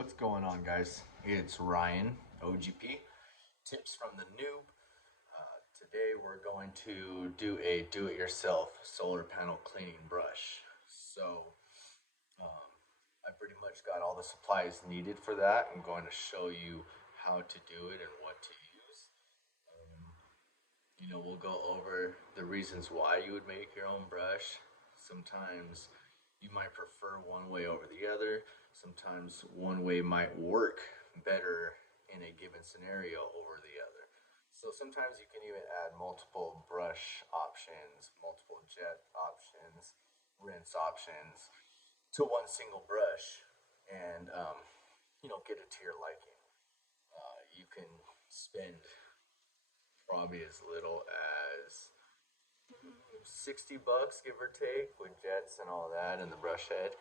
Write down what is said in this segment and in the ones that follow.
What's going on, guys? It's Ryan, OGP, Tips from the Noob. Today we're going to do a do-it-yourself solar panel cleaning brush. I pretty much got all the supplies needed for that. I'm going to show you how to do it and what to use. We'll go over the reasons why you would make your own brush. Sometimes you might prefer one way over the other. Sometimes one way might work better in a given scenario over the other. So sometimes you can even add multiple brush options, multiple jet options, rinse options to one single brush and get it to your liking. You can spend probably as little as 60 bucks, give or take, with jets and all that and the brush head.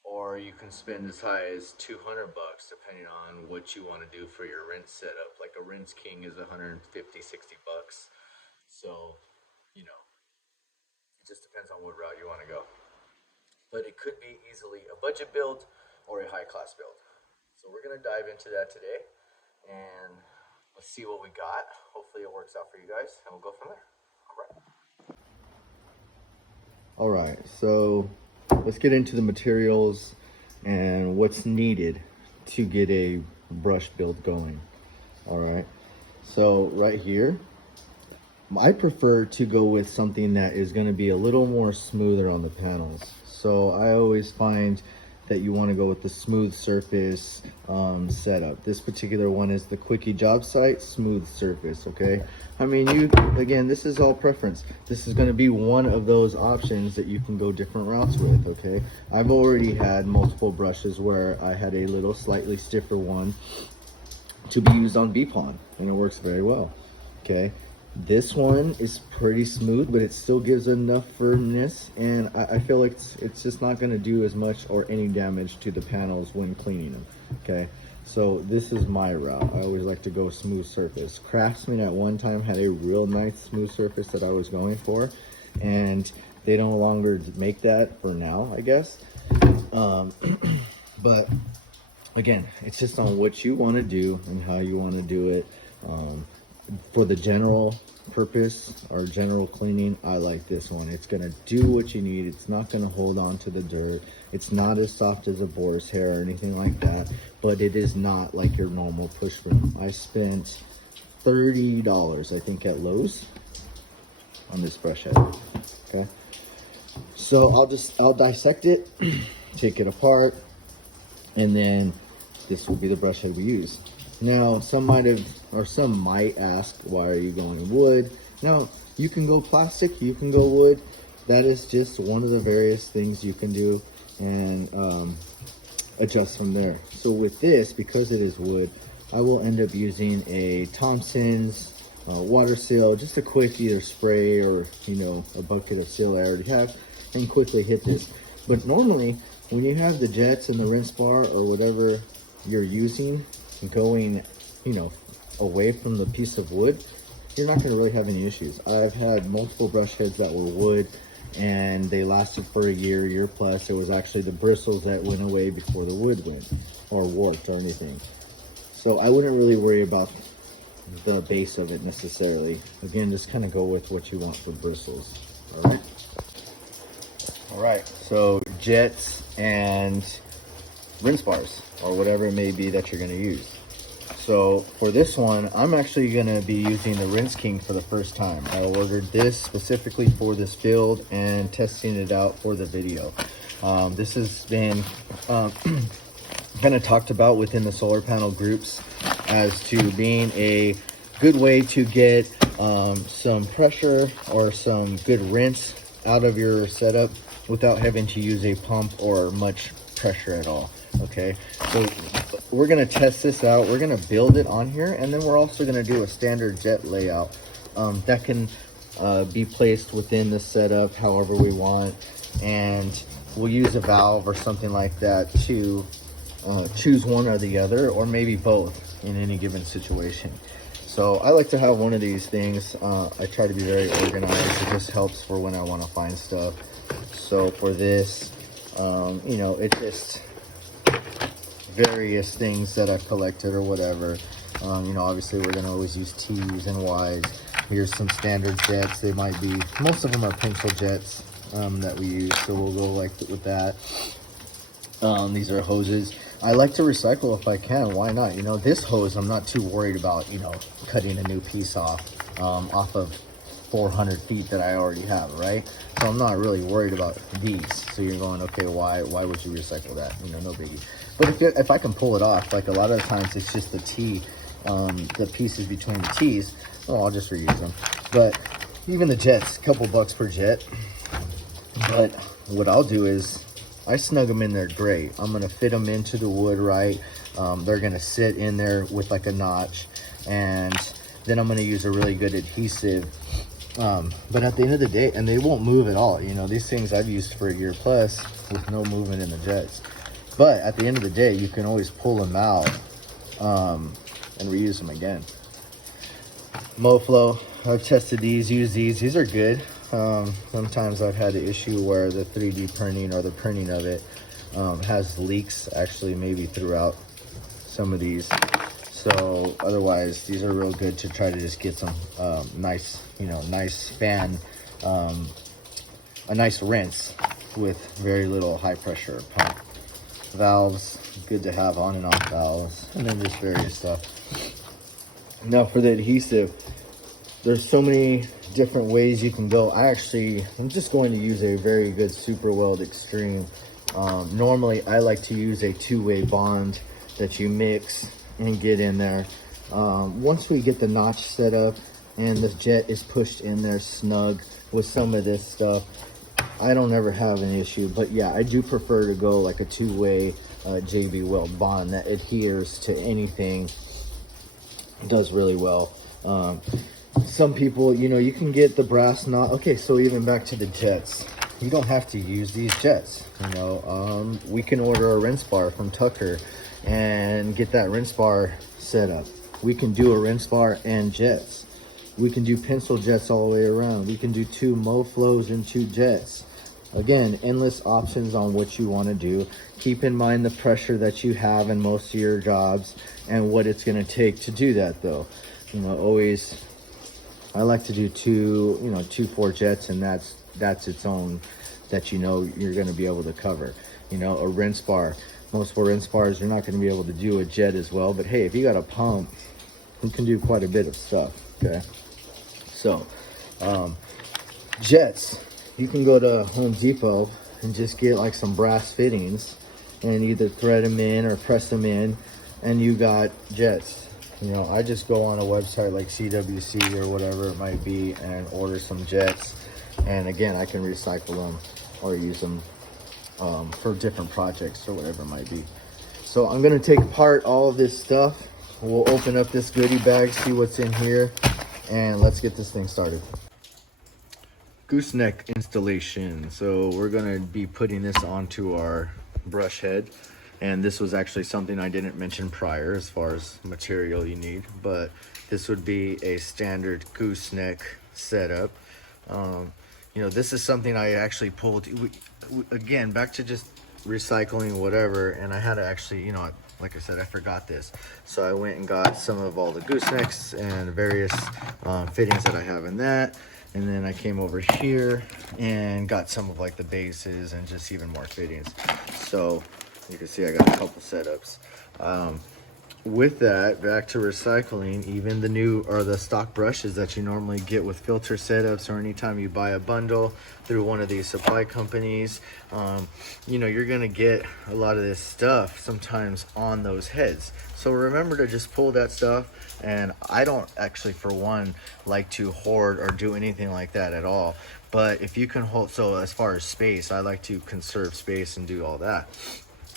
Or you can spend as high as 200 bucks depending on what you want to do for your rinse setup. Like a rinse king is 150, 60 bucks. So, it just depends on what route you want to go. But it could be easily a budget build or a high class build. So we're going to dive into that today and let's see what we got. Hopefully it works out for you guys and we'll go from there. All right, so let's get into the materials and what's needed to get a brush build going. All right, so right here, I prefer to go with something that is going to be a little more smoother on the panels. So I always find that you want to go with the smooth surface setup. This particular one is the Quickie Job Site Smooth Surface, okay? I mean, again, this is all preference. This is going to be one of those options that you can go different routes with, okay? I've already had multiple brushes where I had a little slightly stiffer one to be used on B-Pond, and it works very well, okay? This one is pretty smooth, but it still gives enough firmness, and I feel like it's just not going to do as much or any damage to the panels when cleaning them, okay? So this is my route. I always like to go smooth surface. Craftsman at one time had a real nice smooth surface that I was going for, and they no longer make that for now, I guess. But again, it's just on what you want to do and how you want to do it. For the general purpose or general cleaning, I like this one. It's going to do what you need. It's not going to hold on to the dirt. It's not as soft as a boar's hair or anything like that, but it is not like your normal push broom. I spent $30, I think, at Lowe's on this brush head. Okay, so I'll dissect it, take it apart, and then this will be the brush head we use. Now, some might ask, why are you going wood? Now, you can go plastic, you can go wood. That is just one of the various things you can do and adjust from there. So with this, because it is wood, I will end up using a Thompson's water seal, just a quick either spray or, a bucket of seal I already have, and quickly hit this. But normally, when you have the jets and the rinse bar or whatever you're using, going away from the piece of wood, you're not going to really have any issues. I've had multiple brush heads that were wood and they lasted for a year plus. It was actually the bristles that went away before the wood went or warped or anything. So I wouldn't really worry about the base of it necessarily. Again, just kind of go with what you want for bristles. All right, so jets and rinse bars or whatever it may be that you're going to use. So for this one, I'm actually going to be using the Rinse King for the first time. I ordered this specifically for this build and testing it out for the video. This has been kind of talked about within the solar panel groups as to being a good way to get some pressure or some good rinse out of your setup without having to use a pump or much pressure at all. Okay, so we're going to test this out. We're going to build it on here, and then we're also going to do a standard jet layout that can be placed within the setup however we want, and we'll use a valve or something like that to choose one or the other, or maybe both in any given situation. So I like to have one of these things. I try to be very organized. It just helps for when I want to find stuff. So for this, it just various things that I've collected or whatever. You know, obviously we're gonna always use T's and Y's. Here's some standard jets. They might be, most of them are pencil jets that we use, so we'll go like with that. These are hoses. I like to recycle if I can. Why not? You know, this hose, I'm not too worried about, you know, cutting a new piece off of 400 feet that I already have, right? So I'm not really worried about these. So you're going, okay, why would you recycle that? You know, no biggie. But if I can pull it off, like a lot of the times it's just the T, the pieces between the T's, well, I'll just reuse them. But even the jets, a couple bucks per jet. But what I'll do is I snug them in there great. I'm gonna fit them into the wood right. They're gonna sit in there with like a notch, and then I'm gonna use a really good adhesive. But at the end of the day, and they won't move at all. You know, these things I've used for a year plus with no movement in the jets. But at the end of the day, you can always pull them out and reuse them again. MoFlow, I've tested these, used these. These are good. Sometimes I've had the issue where the 3D printing or the printing of it has leaks actually maybe throughout some of these. So otherwise, these are real good to try to just get some nice, you know, nice fan, a nice rinse with very little high pressure pump. Valves, good to have on and off valves, and then just various stuff. Now for the adhesive, there's so many different ways you can go. I'm just going to use a very good Super Weld Extreme. Normally I like to use a two-way bond that you mix and get in there. Once we get the notch set up and the jet is pushed in there snug with some of this stuff, I don't ever have an issue. But yeah, I do prefer to go like a two-way JB Weld bond that adheres to anything. It does really well. Some people, you know, you can get the brass knot. Okay, so even back to the jets, you don't have to use these jets. You know, we can order a rinse bar from Tucker and get that rinse bar set up. We can do a rinse bar and jets. We can do pencil jets all the way around. We can do 2 MoFlows and 2 jets. Again, endless options on what you want to do. Keep in mind the pressure that you have in most of your jobs and what it's going to take to do that, though. You know, always, I like to do 2 4 jets, and that's its own, that you know you're going to be able to cover. You know, a rinse bar, most rinse bars, you're not going to be able to do a jet as well. But hey, if you got a pump, you can do quite a bit of stuff. Okay, so jets, you can go to Home Depot and just get like some brass fittings and either thread them in or press them in, and you got jets. You know, I just go on a website like CWC or whatever it might be and order some jets, and again, I can recycle them or use them for different projects or whatever it might be. So I'm gonna take apart all of this stuff. We'll open up this goodie bag, see what's in here, and let's get this thing started. Gooseneck installation. So we're gonna be putting this onto our brush head, and this was actually something I didn't mention prior as far as material you need, but this would be a standard gooseneck setup. You know, this is something I actually pulled, again, back to just recycling whatever, and I had to actually, you know, like I said, I forgot this. So I went and got some of all the goosenecks and various fittings that I have in that. And then I came over here and got some of like the bases and just even more fittings. So you can see I got a couple setups. With that, back to recycling, even the new or the stock brushes that you normally get with filter setups, or anytime you buy a bundle through one of these supply companies, you know, you're gonna get a lot of this stuff sometimes on those heads. So remember to just pull that stuff. And I don't actually, for one, like to hoard or do anything like that at all. But if you can hold, so as far as space, I like to conserve space and do all that.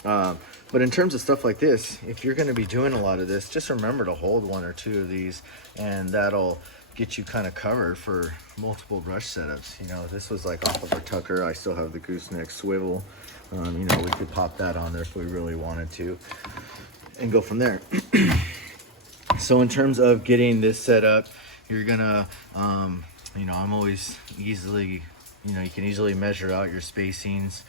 But in terms of stuff like this, if you're going to be doing a lot of this, just remember to hold 1 or 2 of these, and that'll get you kind of covered for multiple brush setups. You know, this was like off of our Tucker. I still have the gooseneck swivel. You know, we could pop that on there if we really wanted to and go from there. So in terms of getting this set up, you're gonna, you know, I'm always easily, you know, you can easily measure out your spacings.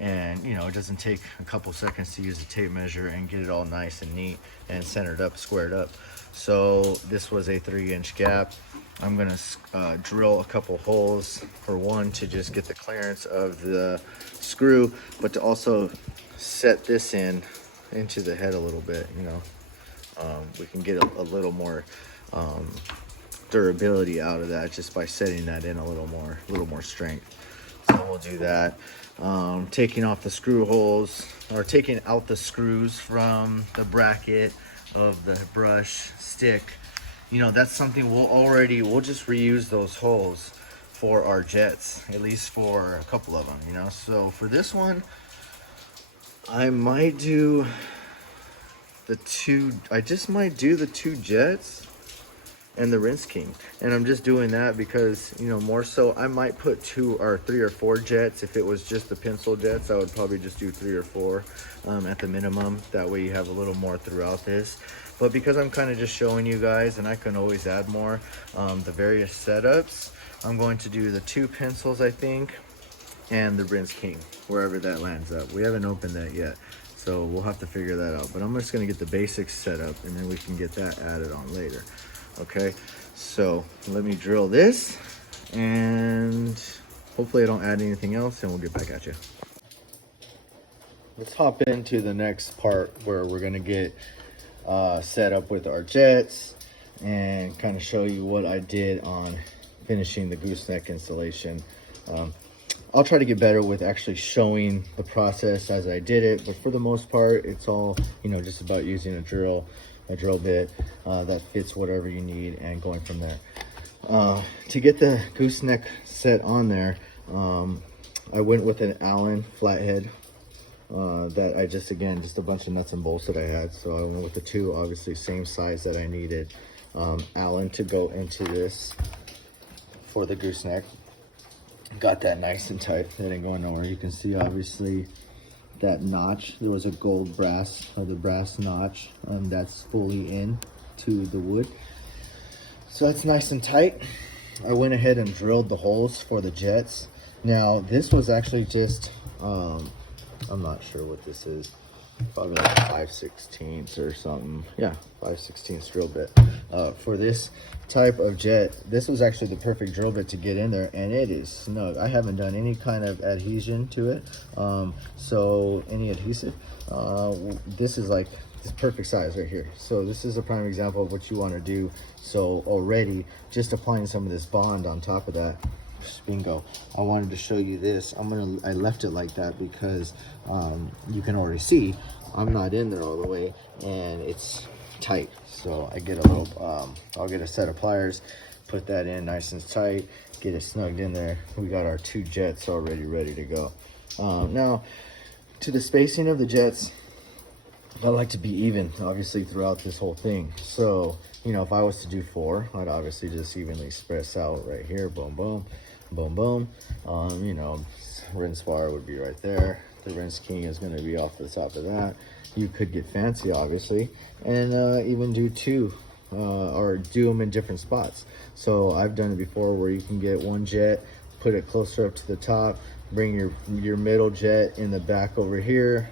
And you know, it doesn't take a couple seconds to use a tape measure and get it all nice and neat and centered up, squared up. So this was a 3-inch gap. I'm gonna drill a couple holes, for one, to just get the clearance of the screw, but to also set this into the head a little bit. You know, we can get a little more durability out of that just by setting that in a little more strength. So we'll do that. Taking off the screw holes, or taking out the screws from the bracket of the brush stick. You know, that's something we'll just reuse those holes for our jets, at least for a couple of them, you know. So for this one, I might do I just might do the 2 jets and the rinse king. And I'm just doing that because, you know, more so I might put 2 or 3 or 4 jets. If it was just the pencil jets, I would probably just do 3 or 4 at the minimum. That way you have a little more throughout this. But because I'm kind of just showing you guys, and I can always add more, the various setups, I'm going to do the 2 pencils, I think, and the rinse king, wherever that lands up. We haven't opened that yet, so we'll have to figure that out. But I'm just gonna get the basics set up, and then we can get that added on later. Okay, so let me drill this, and hopefully I don't add anything else, and we'll get back at you. Let's hop into the next part where we're gonna get set up with our jets and kind of show you what I did on finishing the gooseneck installation. I'll try to get better with actually showing the process as I did it, but for the most part, it's all, you know, just about using a drill bit that fits whatever you need and going from there. To get the gooseneck set on there, I went with an Allen flathead that I just a bunch of nuts and bolts that I had. So I went with the 2, obviously same size that I needed. Allen to go into this for the gooseneck. Got that nice and tight, that ain't going nowhere. You can see obviously that notch, there was a gold brass, or the brass notch, that's fully in to the wood. So that's nice and tight. I went ahead and drilled the holes for the jets. Now this was actually just, I'm not sure what this is, probably like 5/16 or something. Yeah, 5/16 drill bit. For this type of jet, this was actually the perfect drill bit to get in there, and it is snug. I haven't done any kind of adhesion to it, so any adhesive. This is like the perfect size right here. So this is a prime example of what you want to do. So already just applying some of this bond on top of that, bingo. I wanted to show you this. I left it like that because you can already see I'm not in there all the way and it's tight. So I get a little, I'll get a set of pliers, put that in nice and tight, get it snugged in there. We got our 2 jets already ready to go. Now, to the spacing of the jets, I like to be even, obviously, throughout this whole thing. So, you know, if I was to do 4, I'd obviously just evenly spread out right here, boom, boom, boom, boom. You know, rinse bar would be right there. The rinse king is going to be off the top of that. You could get fancy, obviously, and even do 2 or do them in different spots. So I've done it before where you can get 1 jet, put it closer up to the top, bring your middle jet in the back over here,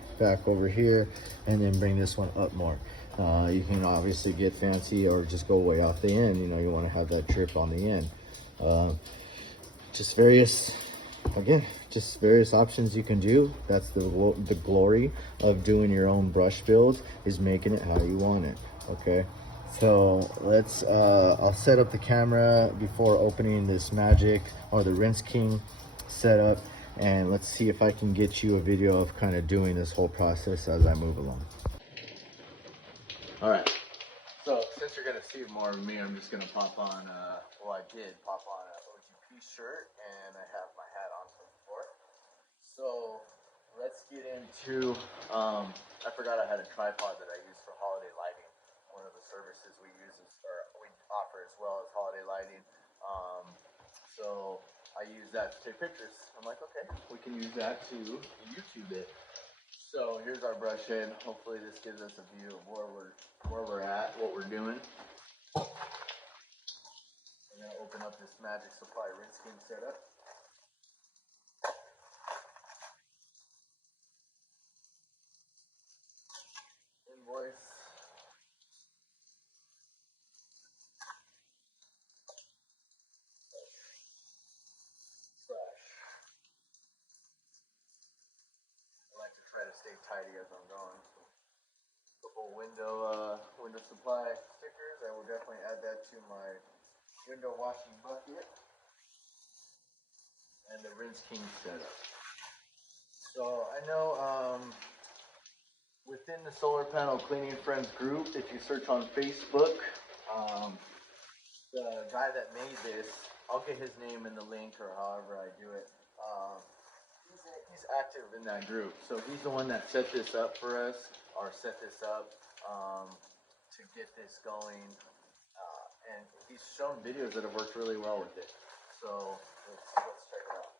and then bring this one up more. You can obviously get fancy or just go way off the end. You know, you want to have that drip on the end. Just various options you can do. That's the glory of doing your own brush build, is making it how you want it. Okay, so let's I'll set up the camera before opening this magic or the rinse king setup, and let's see if I can get you a video of kind of doing this whole process as I move along. All right, so since you're gonna see more of me, I'm just gonna pop on I did pop on a OGP shirt, and I have my hat on from before. So let's get into I forgot I had a tripod that I use for holiday lighting. One of the services we use we offer as well as holiday lighting. So I use that to take pictures. I'm like, okay, we can use that to YouTube it. So here's our brush head. Hopefully this gives us a view of where we're at, what we're doing. I'm gonna open up this Magic Supply rinse skin setup. couple window supply stickers. I will definitely add that to my window washing bucket and the Rinse King setup. So I know within the Solar Panel Cleaning Friends group, if you search on Facebook, um, the guy that made this, I'll get his name in the link or however I do it. He's active in that group, so he's the one that set this up for us, or set this up to get this going. And he's shown videos that have worked really well with it. So let's check it out.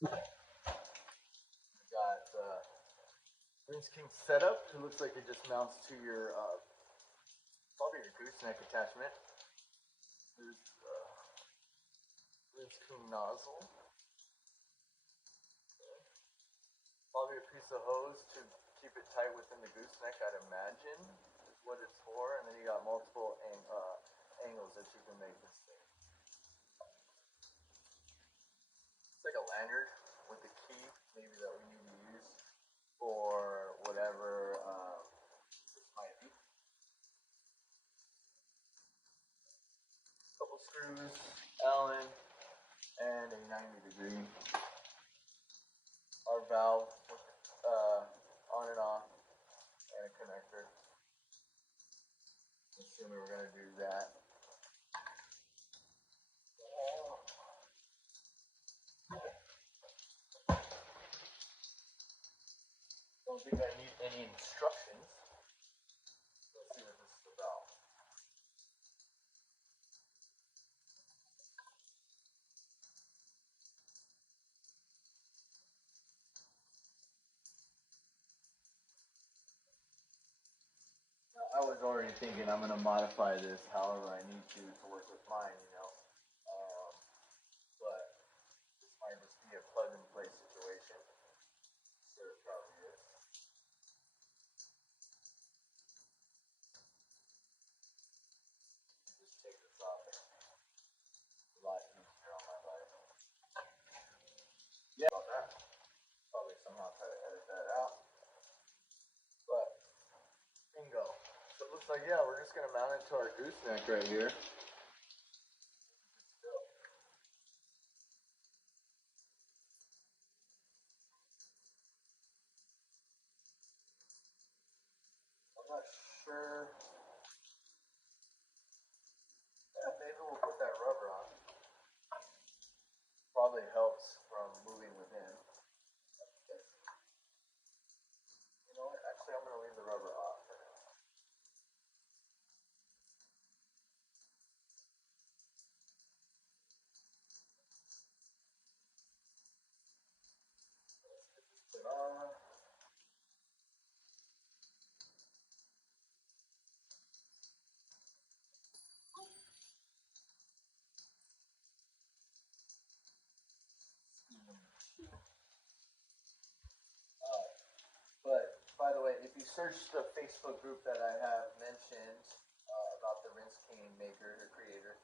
We got Rinse King setup. It looks like it just mounts to your probably your gooseneck attachment. There's Rinse King nozzle. Probably a piece of hose to keep it tight within the gooseneck, I'd imagine, is what it's for. And then you got multiple angles that you can make this thing. It's like a lanyard with a key, maybe that we need to use for whatever this might be. Couple screws, Allen, and a 90-degree. Our valve with on and off, and a connector. Assuming we're gonna do that. Don't think I need any instructions. Let's see what this is about. I was already thinking I'm gonna modify this however I need to work with mine, you know. But this might just be a plug and play situation. Sure, it probably is. Just take this off. A lot easier on my life. Yeah, about that. Probably somehow try to edit that out. But bingo. So it looks like, yeah, we're just gonna mount it to our gooseneck right here. I'm not sure. Yeah, maybe we'll put that rubber on. Probably helps from moving within. You know what? Actually, I'm gonna leave the rubber off for now. Put it on. But by the way, if you search the Facebook group that I have mentioned about the Rinse King maker or creator,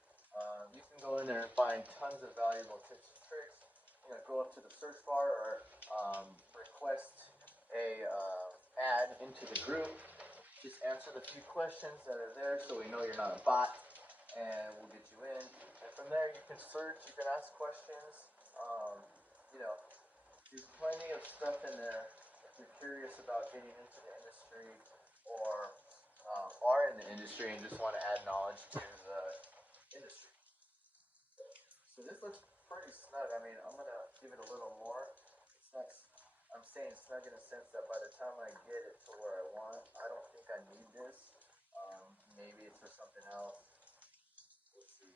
you can go in there and find tons of valuable tips and tricks. You know, go up to the search bar or request a ad into the group. Just answer the few questions that are there, so we know you're not a bot, and we'll get you in. And from there, you can search, you can ask questions. You know, there's plenty of stuff in there if you're curious about getting into the industry or are in the industry and just want to add knowledge to the industry. So this looks pretty snug. I mean, I'm gonna give it a little more. It's not. I'm saying snug in a sense that by the time I get it to where I want, I don't think I need this. Maybe it's for something else. Let's see.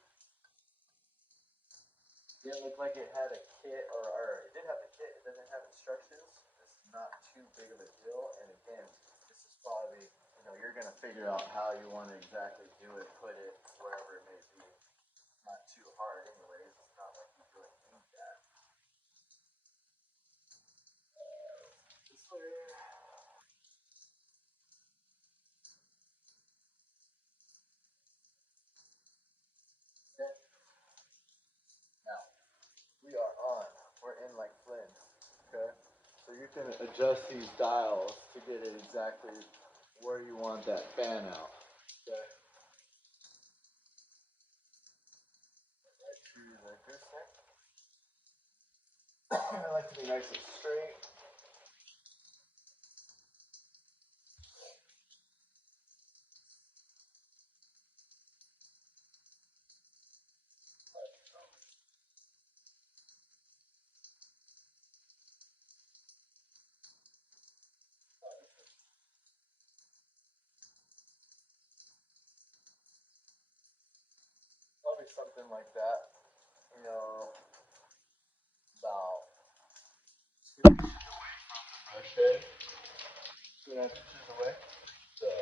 Didn't look like it had a kit, or it did have the kit. It doesn't have instructions. This is not too big of a deal. And again, this is probably, you know, you're gonna figure out how you want to exactly do it, put it wherever it may be. Not too hard, anyways. It's not like you really need that. This way. you can adjust these dials to get it exactly where you want that fan out. Okay. Right to the gooseneck. I like to be nice and straight. Probably something like that. You know, about 2 inches away from the brush head. 2.5 inches away. The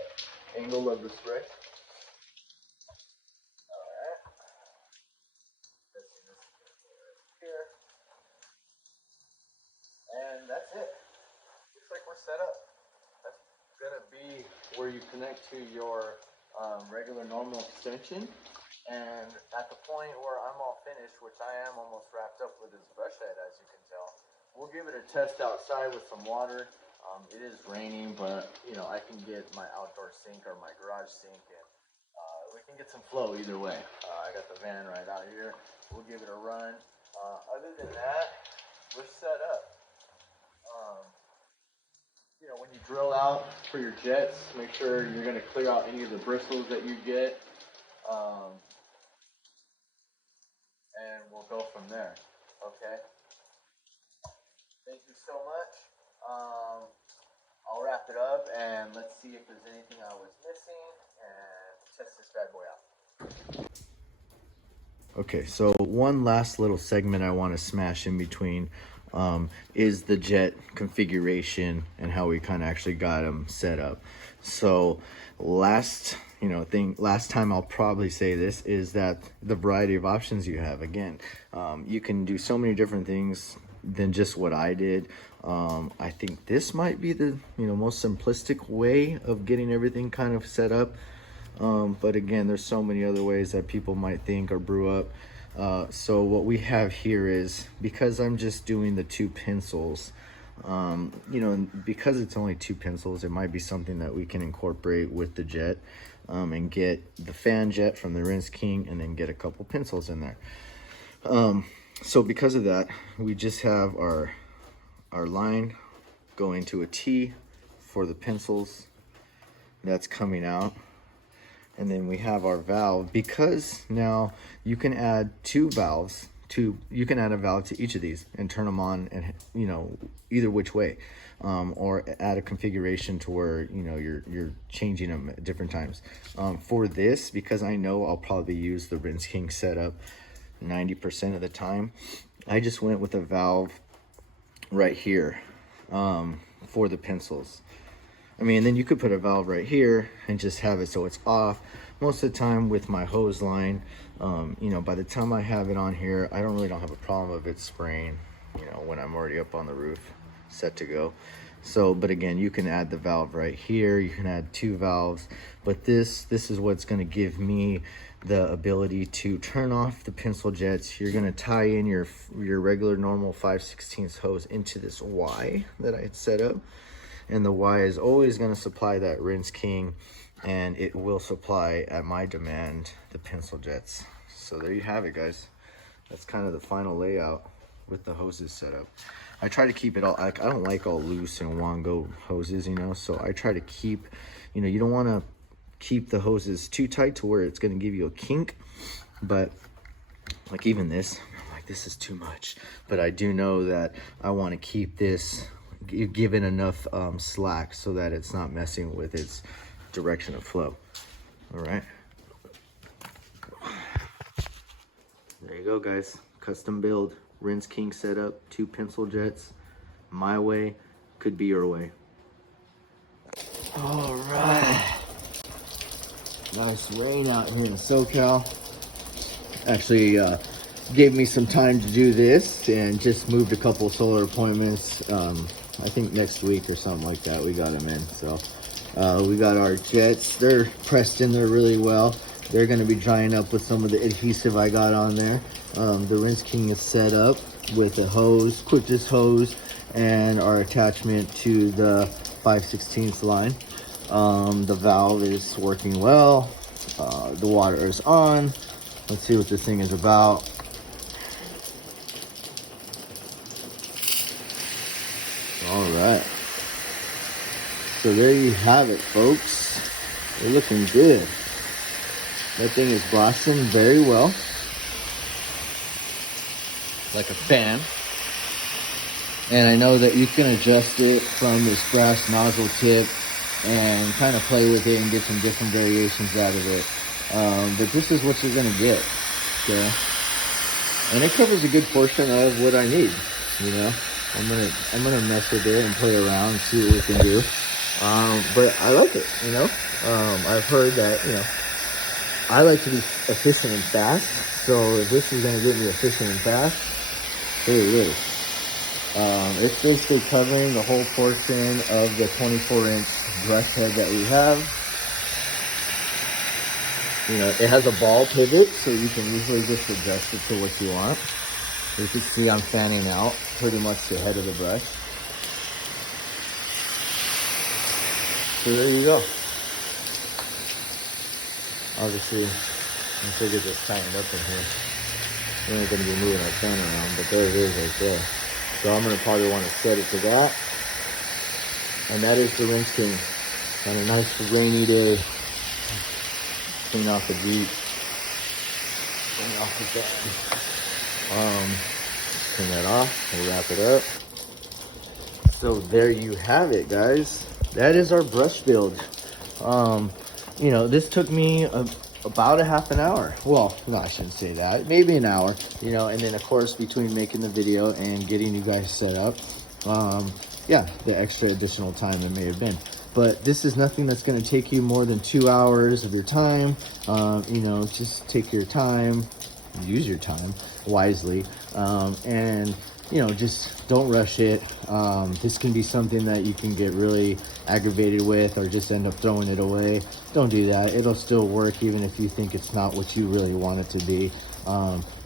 angle of the spray. Alright. This here. And that's it. Looks like we're set up. That's gonna be where you connect to your regular normal extension. And at the point where I'm all finished, which I am almost wrapped up with this brush head, as you can tell, we'll give it a test outside with some water. It is raining, but you know I can get my outdoor sink or my garage sink, and we can get some flow either way. I got the van right out here. We'll give it a run. Other than that, we're set up. You know, when you drill out for your jets, make sure you're going to clear out any of the bristles that you get. And we'll go from there. Okay. Thank you so much. I'll wrap it up and let's see if there's anything I was missing and test this bad boy out. Okay, so one last little segment I want to smash in between is the jet configuration and how we kind of actually got them set up. So last time I'll probably say this is that the variety of options you have. Again, you can do so many different things than just what I did. I think this might be the most simplistic way of getting everything kind of set up. But again, there's so many other ways that people might think or brew up. So what we have here is, because I'm just doing the 2 pencils, because it's only 2 pencils, it might be something that we can incorporate with the jet, and get the fan jet from the Rinse King and then get a couple pencils in there. So because of that, we just have our line going to a T for the pencils that's coming out. And then we have our valve, because now you can add 2 valves you can add a valve to each of these and turn them on, and either which way, or add a configuration to where you're changing them at different times. For this, because I know I'll probably use the Rinse King setup 90% of the time, I just went with a valve right here for the pencils. I mean, then you could put a valve right here and just have it so it's off. Most of the time with my hose line, by the time I have it on here, I don't have a problem of it spraying, when I'm already up on the roof, set to go. So, but again, you can add the valve right here. You can add 2 valves, but this is what's going to give me the ability to turn off the pencil jets. You're going to tie in your regular normal 5/16 hose into this Y that I had set up. And the Y is always going to supply that Rinse King, and it will supply, at my demand, the pencil jets. So there you have it, guys. That's kind of the final layout with the hoses set up. I try to keep it all, I don't like all loose and Wango hoses, so I try to keep, you don't want to keep the hoses too tight to where it's going to give you a kink. But like even this, I'm like, this is too much. But I do know that I want to keep this given enough slack so that it's not messing with its direction of flow. All right, there you go, guys. Custom build Rinse King setup, 2 pencil jets. My way could be your way. All right, nice rain out here in SoCal. Actually gave me some time to do this and just moved a couple solar appointments. I think next week or something like that, we got them in. So we got our jets. They're pressed in there really well. They're going to be drying up with some of the adhesive I got on there. The Rinse King is set up with a hose, quick hose, and our attachment to the 5/16 line. The valve is working well. The water is on. Let's see what this thing is about. All right. So there you have it, folks. They're looking good. That thing is blasting very well, like a fan. And I know that you can adjust it from this brass nozzle tip and kind of play with it and get some different variations out of it. But this is what you're gonna get, okay? And it covers a good portion of what I need, you know? I'm gonna mess with it and play around and see what we can do. But I like it, you know? I've heard that, you know, I like to be efficient and fast. So if this is gonna get me efficient and fast, here it is. It's basically covering the whole portion of the 24-inch brush head that we have. You know, it has a ball pivot, so you can easily just adjust it to what you want. You can see I'm fanning out pretty much the head of the brush. So there you go. Obviously, once I get this tightened up in here, we ain't gonna be moving our fan around, but there it is right there. So I'm gonna probably want to set it to that. And that is the rinse king. On a nice rainy day, clean off the Jeep. Clean off the fan. Clean that off, we'll wrap it up. So there you have it, guys. That is our brush build. You know, this took me about a half an hour. Well, no, I shouldn't say that. Maybe an hour, you know, and then of course between making the video and getting you guys set up, yeah, the extra additional time it may have been. But this is nothing that's going to take you more than 2 hours of your time. You know, just take your time, use your time wisely, and you know, just don't rush it. This can be something that you can get really aggravated with or just end up throwing it away. Don't do that. It'll still work even if you think it's not what you really want it to be.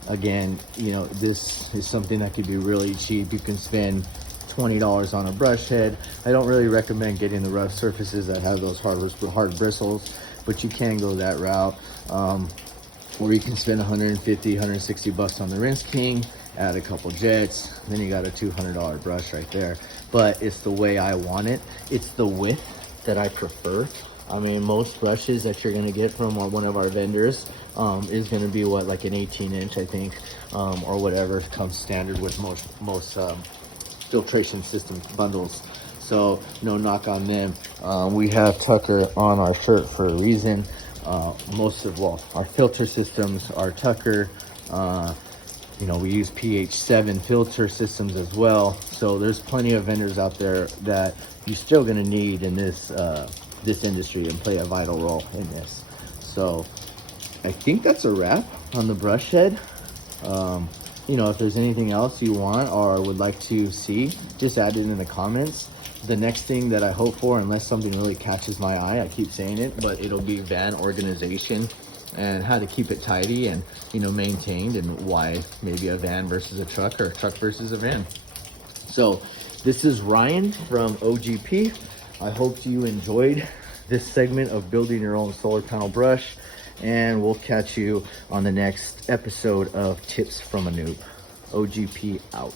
Again, you know, this is something that could be really cheap. You can spend $20 on a brush head. I don't really recommend getting the rough surfaces that have those hard bristles, but you can go that route. Or you can spend 150, 160 bucks on the Rinse King, add a couple jets, then you got a $200 brush right there. But it's the way I want it. It's the width that I prefer. I mean, most brushes that you're gonna get from one of our vendors is gonna be what, like an 18-inch, I think, or whatever comes standard with most filtration system bundles. So no knock on them. We have Tucker on our shirt for a reason. Our filter systems are Tucker. You know, we use pH 7 filter systems as well. So there's plenty of vendors out there that you're still gonna need in this this industry and play a vital role in this. So I think that's a wrap on the brush head. You know, if there's anything else you want or would like to see, just add it in the comments. The next thing that I hope for, unless something really catches my eye, I keep saying it, but it'll be van organization and how to keep it tidy and, you know, maintained, and why maybe a van versus a truck or a truck versus a van. So this is Ryan from OGP. I hope you enjoyed this segment of building your own solar panel brush, and we'll catch you on the next episode of Tips from a Noob. OGP out.